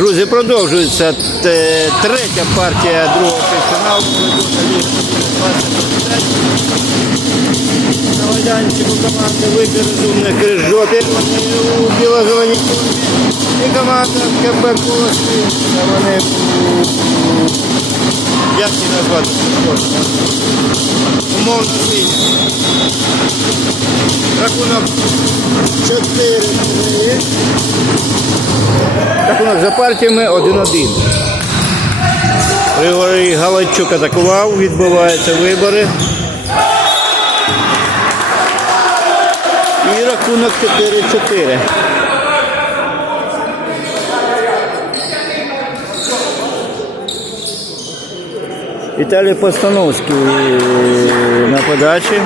Друзі, продовжується третя партія другого півфіналу. На майданчику команди вибір розумних крижопі. У біло-зеленій. І команда КП Кости. Вони. Як їх назвати? Умовно сині. Рахунок 4-3. Рахунок за партіями 1-1. Григорій Галайчук атакував, відбуваються вибори. І рахунок 4-4. Віталій Постановський на подачі.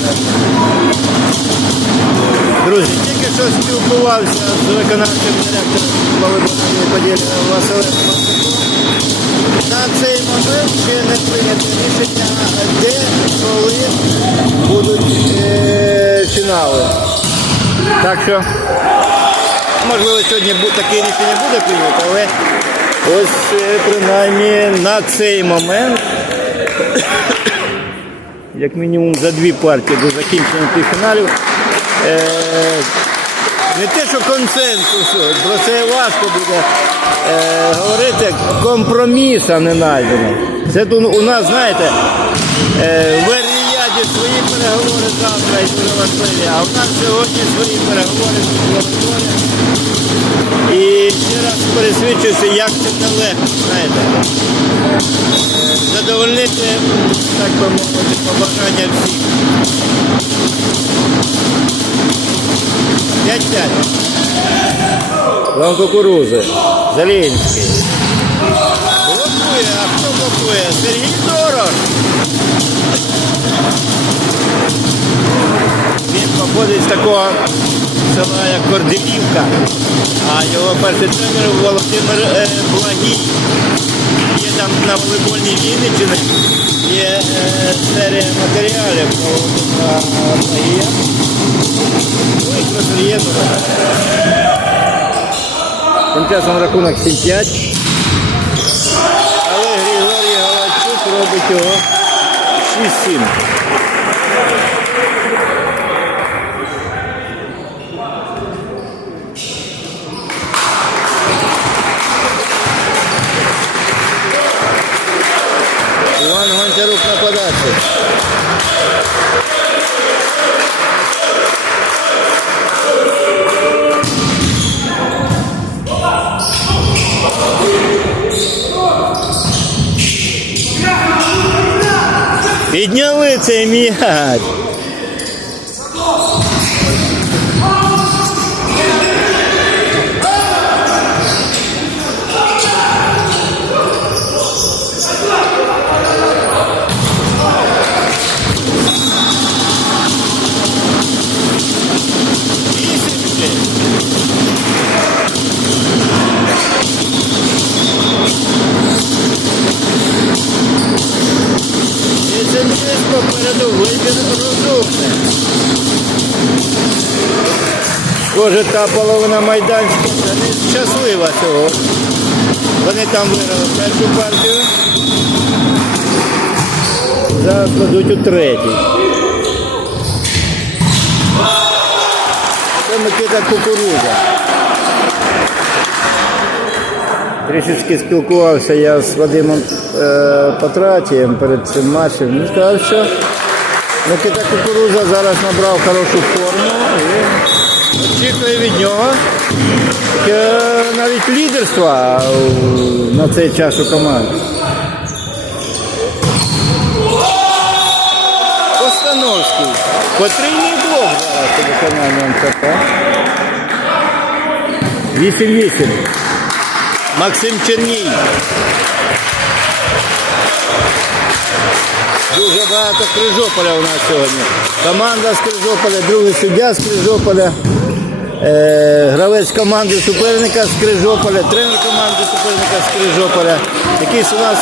Вибір. Друзі, тільки що спілкувався з виконавчим директором поділі Василем. На цей момент ще не прийнято рішення, де, коли будуть е, фінали. Так що, можливо, сьогодні таке рішення буде прийнято, але ось е, принаймні на цей момент як мінімум за дві партії до закінчення півфіналів. Е, не те, що консенсусу, про це важко буде е, говорити, компроміса не знайдено. Це у нас, знаєте, е, свої переговори завтра і дуже важливі, а в нас сьогодні свої переговори важливі. І ще раз пересвідчуюся, як це нелегко, знаєте. Задовольнити, так би мовити, побажання всіх. 5-5. Вам кукурузи. Зеленський. Блокує, а хто блокує? Сергій походить з такого села, як Корделівка, а його перший тренер Володимир е, Благій. Є там на волейбольній Вінниччині, є е, серія матеріалів про Благія. Ну і про Дорожа. Тим часом рахунок 7-5. Але Григорій Галачук робить його 6-7. Підняли цей м'яч. Попереду вибір розумне. Схоже, та половина майданчика щаслива сьогодні. Вони там виграли першу партію. Зараз кладуть у третій. Це Микита Кукуруза. Трішечки спілкувався я з Вадимом е, Патратієм перед цим матчем. Він сказав, що Микита Кукуруза зараз набрав хорошу форму і очікує від нього таке навіть лідерства на цей час у команді. Потрійний блок зараз у виконанні МКП. 8-8. Максим Черній. Дуже багато Крижополя у нас сьогодні. Команда з Крижополя, другий суддя з Крижополя. Е, гравець команди суперника з Крижополя, тренер команди суперника з Крижополя. Якийсь у нас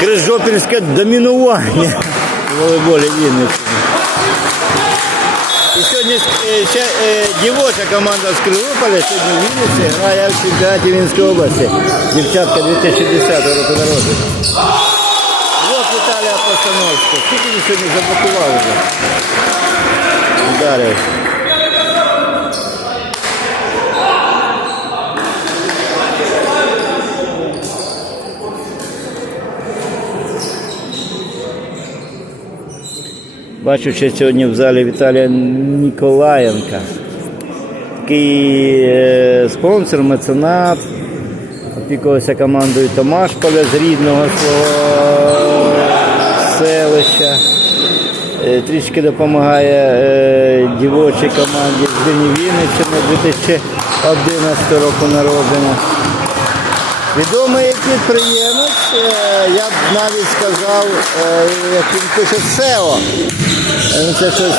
крижопільське домінування в волейболі Вінниччини. І сьогодні е, ще е, дівоча команда з Кривополя сьогодні в Вінниці грає в чемпіонаті Вінської області. Дівчатка 2010 року народження. Вот Віталія Постановська. Скільки він сьогодні заблокував вже? Ударив. Бачу ще сьогодні в залі Віталія Ніколаєнка. Такий е, спонсор, меценат. Опікувався командою Томашполя з рідного свого селища. Е, Трішки допомагає е, дівочій команді збірні Вінниччини 2011 року народження. Відомий підприємець, е, я б навіть сказав, е, як він пише SEO. Е, Це щось,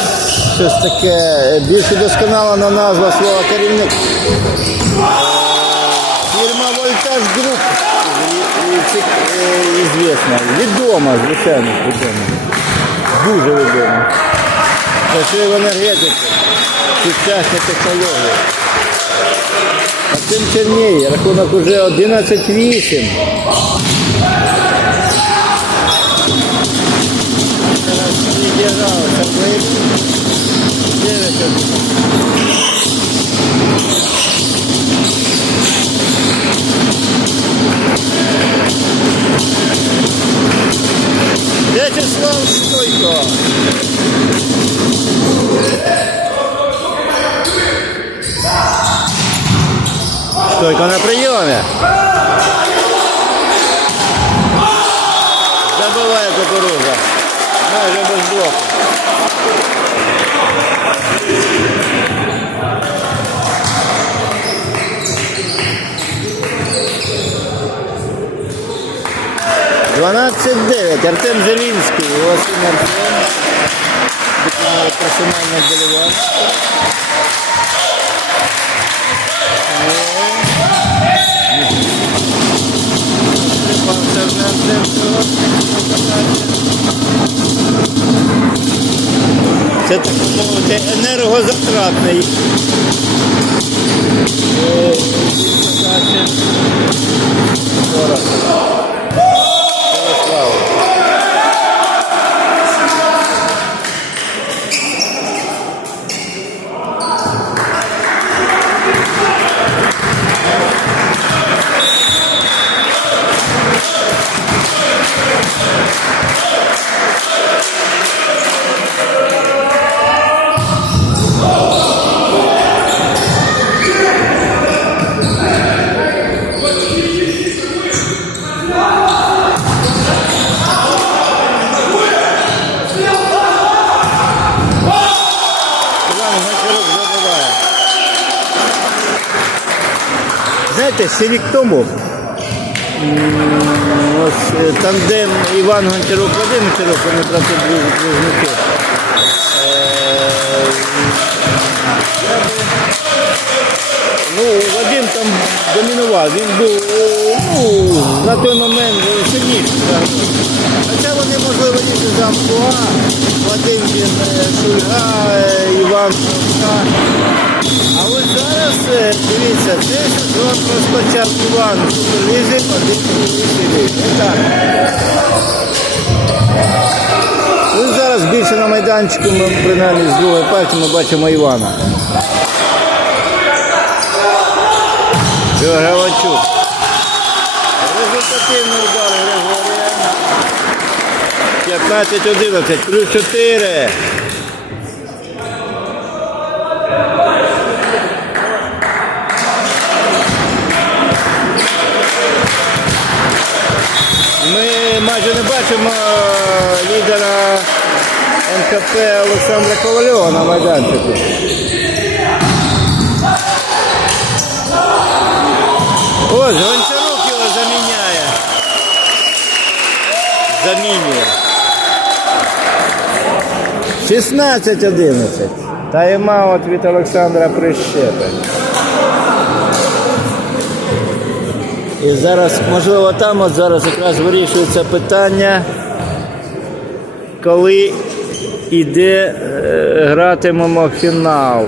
щось таке, більш удосконалена назва слова керівник. Фірма Вольтаж Груп, ізвісна, відома, звичайно, відома. Дуже відома. Працює в енергетиці, сучасні технології. А Максим Черній, рахунок уже 11-8. Зараз відігралися. 9-1. 12-9. Артем Зелінський, Василь Артем. Виконує персональне вболівальника. Степан Це так мовити енергозатратний. Зараз. Знаєте, ще рік тому ось е, тандем Іван Гончарук Вадим Гончарук, вони брати близнюки. Е, Ну, Вадим там домінував, він був ну, на той момент сильніший. Хоча вони, можливо, різні за амплуа. Вадим він е, Шульга, е, Іван Шульга. А ось зараз, е, дивіться, цей сезон розпочав Іван Суперлізі, Вадим у Так. Ну, зараз більше на майданчику, ми, принаймні з другої партії, ми бачимо Івана. Гравачук. Результативний удар Григорія. 15-11, плюс 4. Ми майже не бачимо е, лідера НКП Олександра Ковальова на майданчику. Ось Гончарук його заміняє. Замінює. 16-11. Тайм-аут від Олександра Прищепи. І зараз, можливо, там от зараз якраз вирішується питання, коли іде е, гратимемо фінал.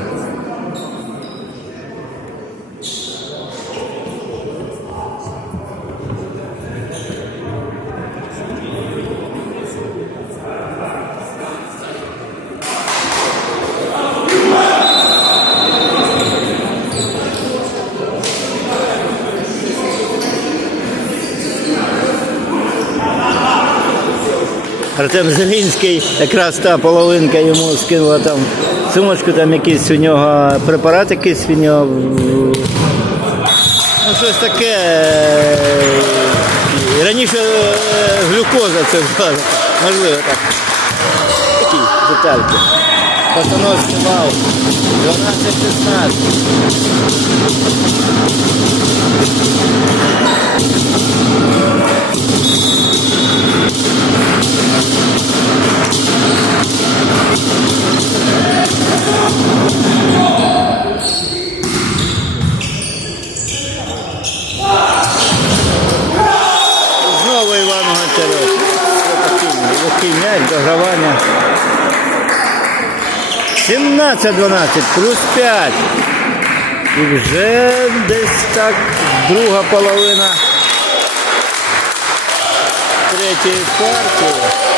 Артем Зелінський, якраз та половинка йому скинула там сумочку, там якийсь у нього препарат якийсь у нього. Ну, щось таке. Раніше е, глюкоза це була, можливо так. Такі детальки. Постановський вал. 12-16. Знову Іван Гончаров. Догравання. 17-12, плюс 5. І вже десь так друга половина третьої партії.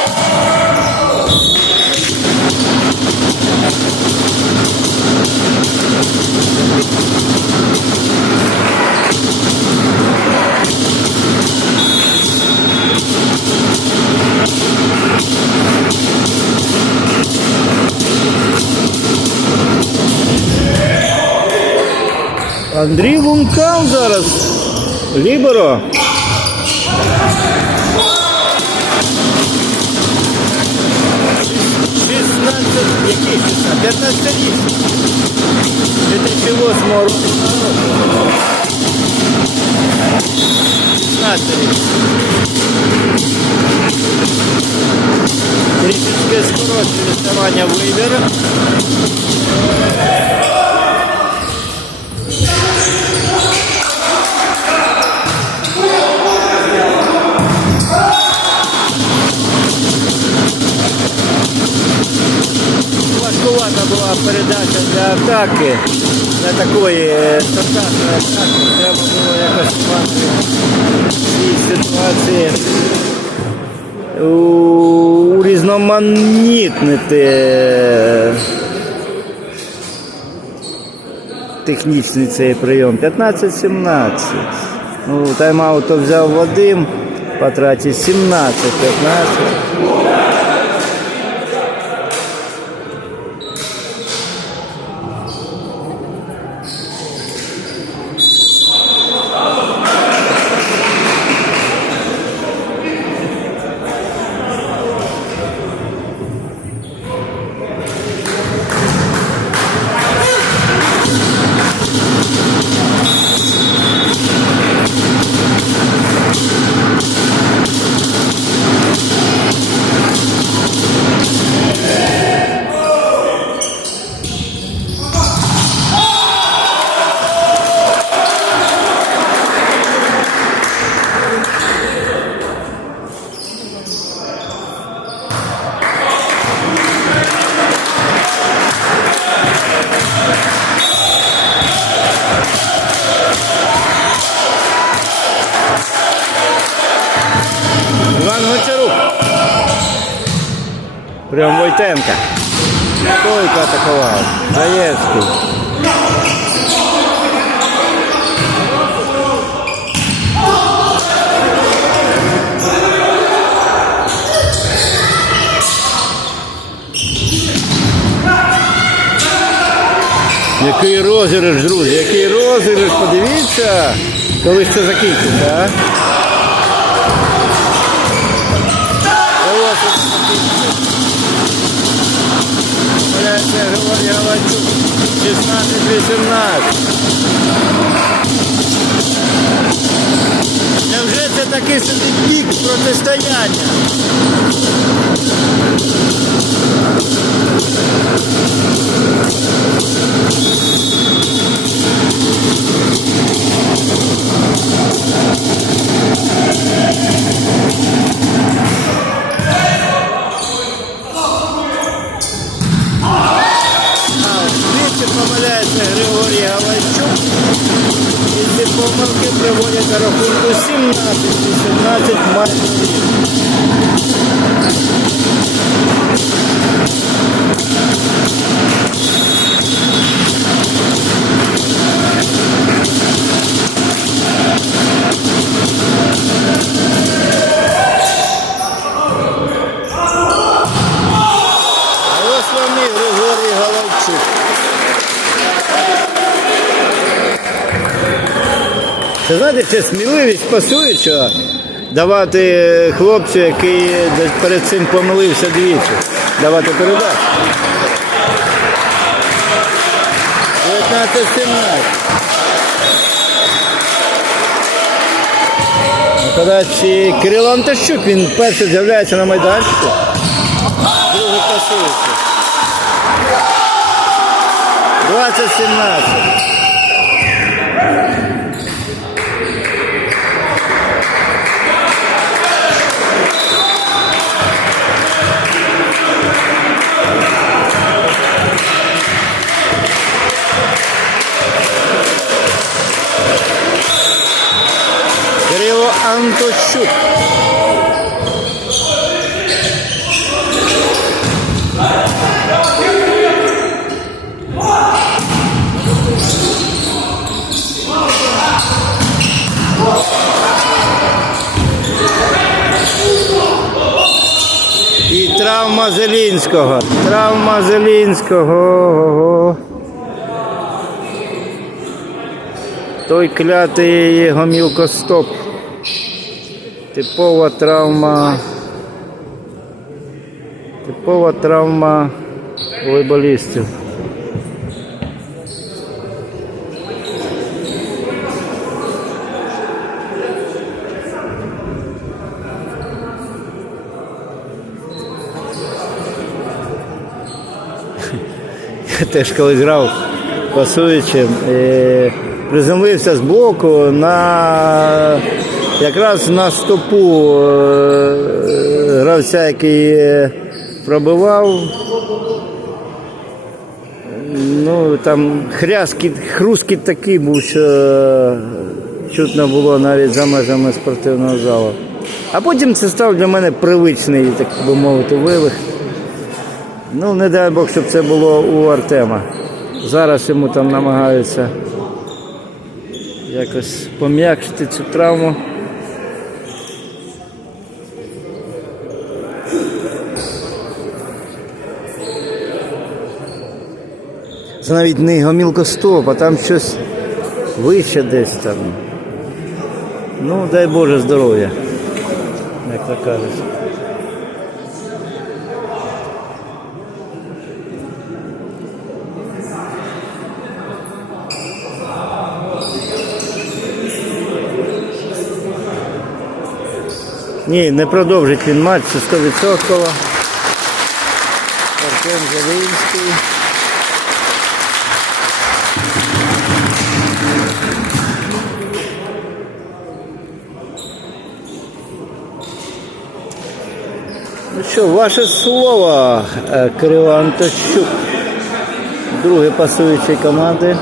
Андрій Вункан зараз. Ліберо. Який 16? 15 рік. 2008 року. 16 рік. Трішечки скорочує відставання вибір. Передача для атаки, для такої е, стандартної атаки. Треба було якось мати цій ситуації урізноманітнити е, технічний цей прийом. 15-17. Ну, тайм-аут взяв Вадим, потратив 17-15. Який розіграш, друзі, який розіграш, подивіться, коли ж це закінчиться, а? Гуляється Григорій Галанчук, 16-18. Такий бік протистояння? Помиляється Григорій Галайчук. І ці помилки приводять на рахунку 17-18 Thank А ось вони Григорій Головчук. Це знаєте, це сміливість пасуючого давати хлопцю, який перед цим помилився двічі, давати передачу. 19-17. На подачі Кирило Антощук, він перший з'являється на майданчику, другий пасується. 20-17. Антощук. І травма Зелінського. Травма Зелінського. Той клятий гомілкостоп. Типова травма. Типова травма волейболістів. Я теж коли грав пасуючим, е, приземлився з боку на якраз на стопу е, гравця, який пробивав. Ну, там хряскіт, хрускіт такий був, що е, чутно було навіть за межами спортивного залу. А потім це став для мене привичний, так би мовити, вивих. Ну, не дай Бог, щоб це було у Артема. Зараз йому там намагаються якось пом'якшити цю травму. Це навіть не гомілкостоп, а там щось вище десь там. Ну, дай Боже здоров'я, як то кажуть. Ні, не продовжить він матч, це 100%. Артем Залинський. Ну що, ваше слово, е, Кирило Антощук, другий пасуючий команди.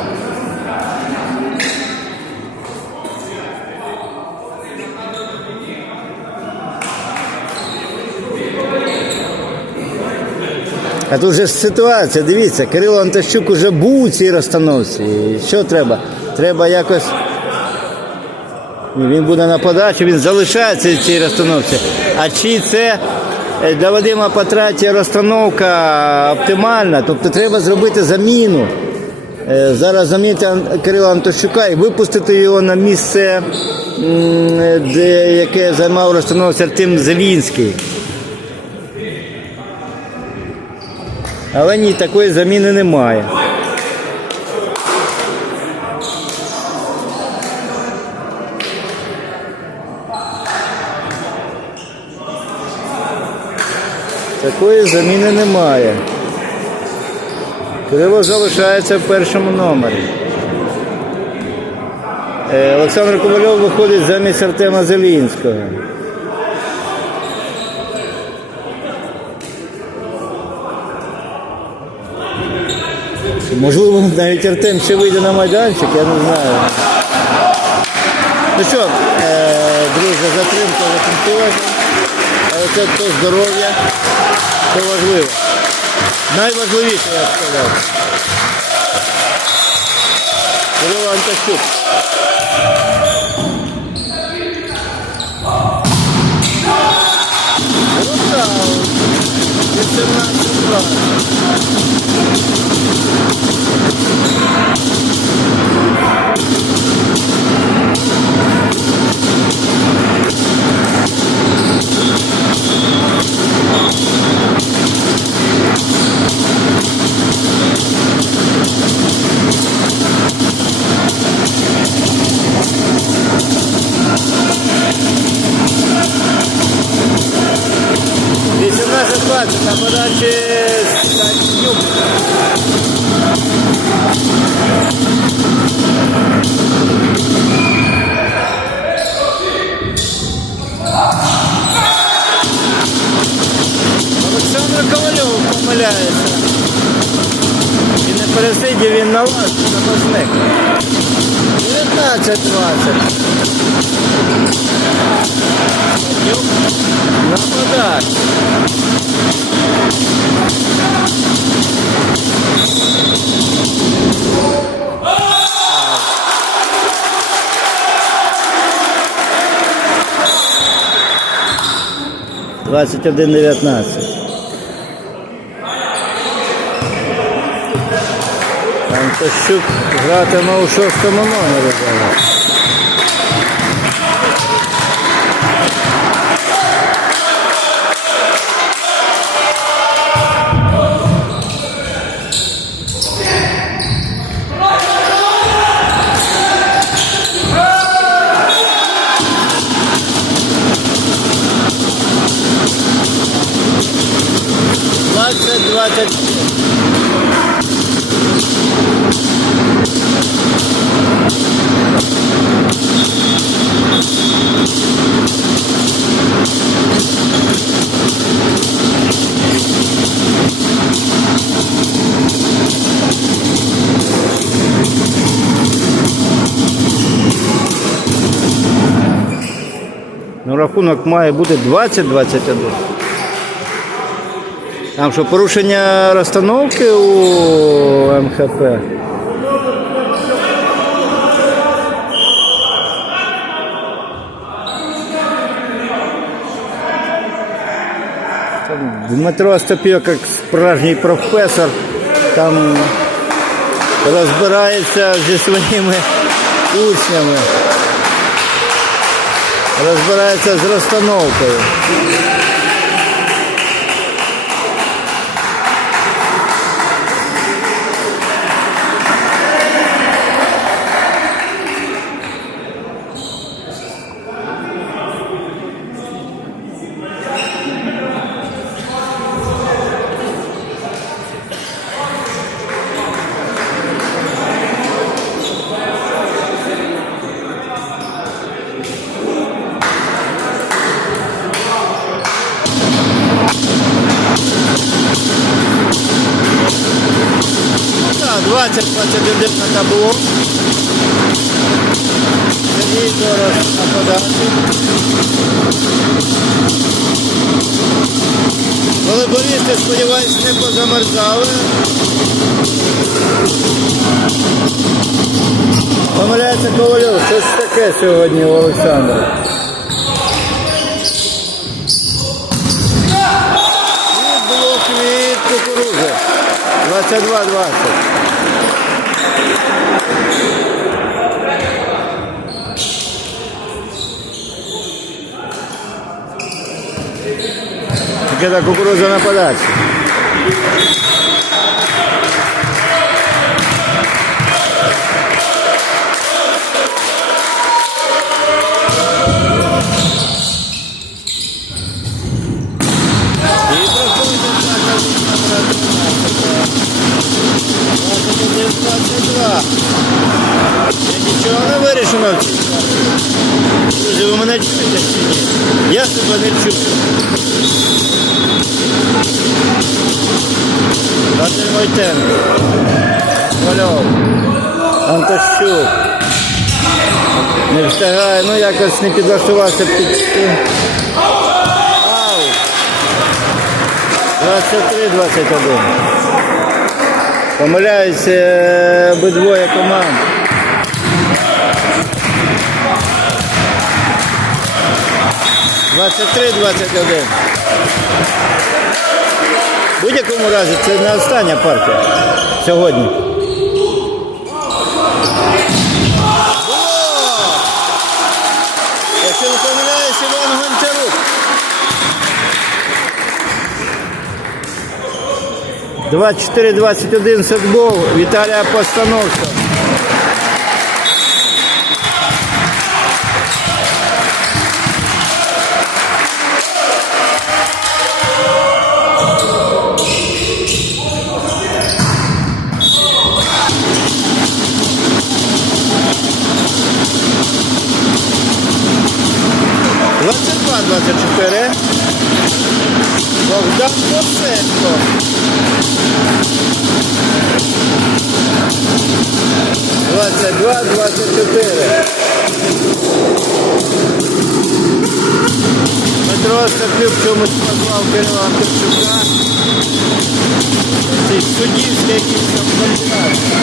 А тут же ситуація, дивіться, Кирило Антощук уже був у цій розстановці. Що треба? Треба якось. Він буде на подачу, він залишається в цій розстановці. А чи це для Вадима Патраті розстановка оптимальна? Тобто треба зробити заміну. Е, Зараз замінити Кирила Антощука і випустити його на місце, де, яке займав розстановця Артем Зелінський. Але ні, такої заміни немає. Такої заміни немає. Кирило залишається в першому номері. Е, Олександр Ковальов виходить замість Артема Зелінського. Можливо, навіть Артем ще вийде на майданчик, я не знаю. Ну що, е, друзі, затримка закінчилася, але це то здоров'я, це важливо. Найважливіше, я б сказав. Кирило Антощук. Thank you. 20 на подачі Станюк. Ковальов. І не пересидів він на лаз, запасник. 19-20. На подачі. Двадцять один дев'ятнадцять. Антощук гратиме у шостому номері зараз. Ну, рахунок має бути 20-21. Там що порушення розстановки у МХП. Дмитро Остап'йок, як справжній професор, там розбирається зі своїми учнями. Розбирається з розстановкою. 20-21 на табло. Сергій зараз на подачі. Волейболісти, сподіваюсь, не позамерзали. Помиляється Ковальов, щось таке сьогодні у Олександра. І блок від кукурузи. 22-20. Queda кукуруза на подачі. Чуєте чи ні? Я себе не чую. Вадим Войтенко. Антощук. Не встигає, ну якось не підлаштувався під. Ау. 23-21. Помиляються е, обидвоє команд. Двадцять три, двадцять один. В будь-якому разі це не остання партія сьогодні. Якщо не помиляюсь, Іван Гончарук. 24-21 сетбол. Віталія Постановка. Чомусь позвав Кирила Антипчука. Ці суддівські якісь там комбінації.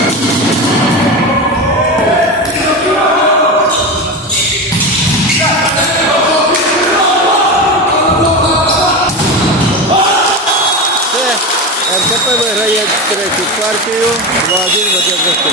МКП виграє третю партію. 2-1 в один рахунок.